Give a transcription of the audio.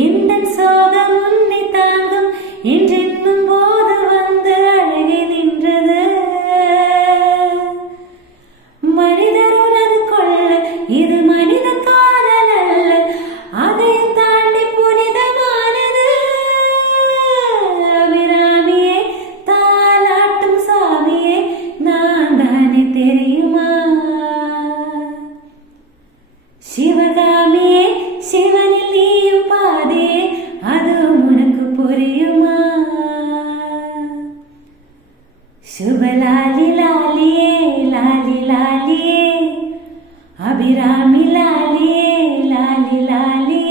எந்தன் சோகம் உன்னை தாங்கும் என்றென்னும் போது வந்து அழகி நின்றது. மனிதர் உனது கொள்ள இது மனித காதல் அல்ல, அதை தாண்டி புனிதமானது. அபிராமியே தாலாட்டும் சாமியே நான் தானே தெரியுமா? சிவகாமியே சிவனில் நீயும் பாதியே அதுவும் உனக்கு புரியுமா? சுபலாலி லாலியே லாலி லாலியே அபிராமி லாலியே லாலி லாலியே.